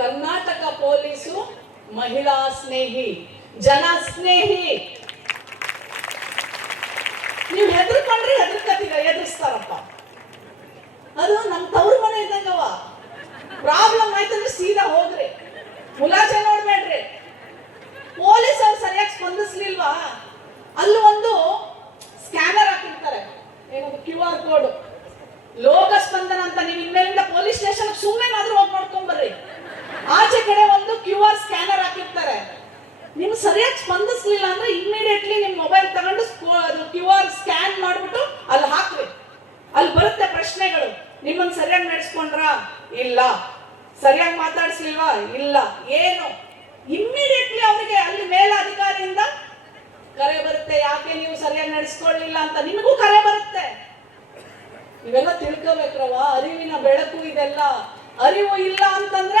Karnataka police ಮಹಿಳಾ ಸ್ನೇಹಿ, ಜನ ಸ್ನೇಹಿ. ನೀವು ಹೆದರ್ಕೊಂಡ್ರೆ ಹೆದರ್ಕತ್ತೀರ, ಎದುರಿಸ್ತಾರಪ್ಪ. ಅದು ನಮ್ ತವ್ರ ಮನೆ ಇದ್ದಂಗವ. ಪ್ರಾಬ್ಲಮ್ ಆಯ್ತಂದ್ರೆ ಸೀದಾ ಹೋಗ್ರಿ, ಮುಲಾಜೆ ನೋಡ್ಬೇಡ್ರಿ. ಪೊಲೀಸ್ ಅವ್ರು ಸರಿಯಾಗಿ ಸ್ಪಂದಿಸ್ಲಿಲ್ವಾ, ಅಲ್ಲಿ ಒಂದು ಸ್ಕ್ಯಾನರ್ ಹಾಕಿರ್ತಾರೆ, ಏನದು QR ಕೋಡ್, ಲೋಕ ಸ್ಪಂದನ ಅಂತ. ನೀವು ಇನ್ಮೇಲಿಂದ ಪೊಲೀಸ್ ಸ್ಟೇಷನ್ ಸುಮ್ಮನೆನಾದ್ರೂ ಹೋಗಿ ನೋಡ್ಕೊಂಡ್ ಬರ್ರಿ. ಆಚೆ ಕಡೆ ಒಂದು QR ಸ್ಕ್ಯಾನರ್ ಹಾಕಿರ್ತಾರೆ. ನಿಮ್ ಸರಿಯಾಗಿ ಸ್ಪಂದಿಸ್ಲಿಲ್ಲ ಅಂದ್ರೆ ಇಮಿಡಿಯೇಟ್ಲಿ ನಿಮ್ ಮೊಬೈಲ್ ತಗೊಂಡು ಅದು QR ಸ್ಕ್ಯಾನ್ ಮಾಡ್ಬಿಟ್ಟು ಅಲ್ಲಿ ಹಾಕ್ರಿ. ಅಲ್ಲಿ ಬರುತ್ತೆ ಪ್ರಶ್ನೆಗಳು. ನಿಮ್ಮನ್ನ ಸರಿಯಾಗಿ ನಡೆಸ್ಕೊಂಡ್ರ? ಇಲ್ಲ. ಸರಿಯಾಗಿ ಮಾತಾಡಿಸ್ಲಿಲ್ವಾ? ಇಲ್ಲ. ಏನು? ಇಮ್ಮಿಡಿಯೇಟ್ಲಿ ಅವರಿಗೆ ಅಲ್ಲಿ ಮೇಲಾಧಿಕಾರಿಯಿಂದ ಕರೆ ಬರುತ್ತೆ, ಯಾಕೆ ನೀವು ಸರಿಯಾಗಿ ನಡೆಸ್ಕೊಳ್ಳಿಲ್ಲ ಅಂತ ನಿಮಗೂ ಕರೆ ಬರುತ್ತೆ. ಇವೆಲ್ಲ ತಿಳ್ಕೋಬೇಕ್ರವ, ಅರಿವಿನ ಬೆಳಕು ಇದೆಲ್ಲ. ಅರಿವು ಇಲ್ಲ ಅಂತಂದ್ರೆ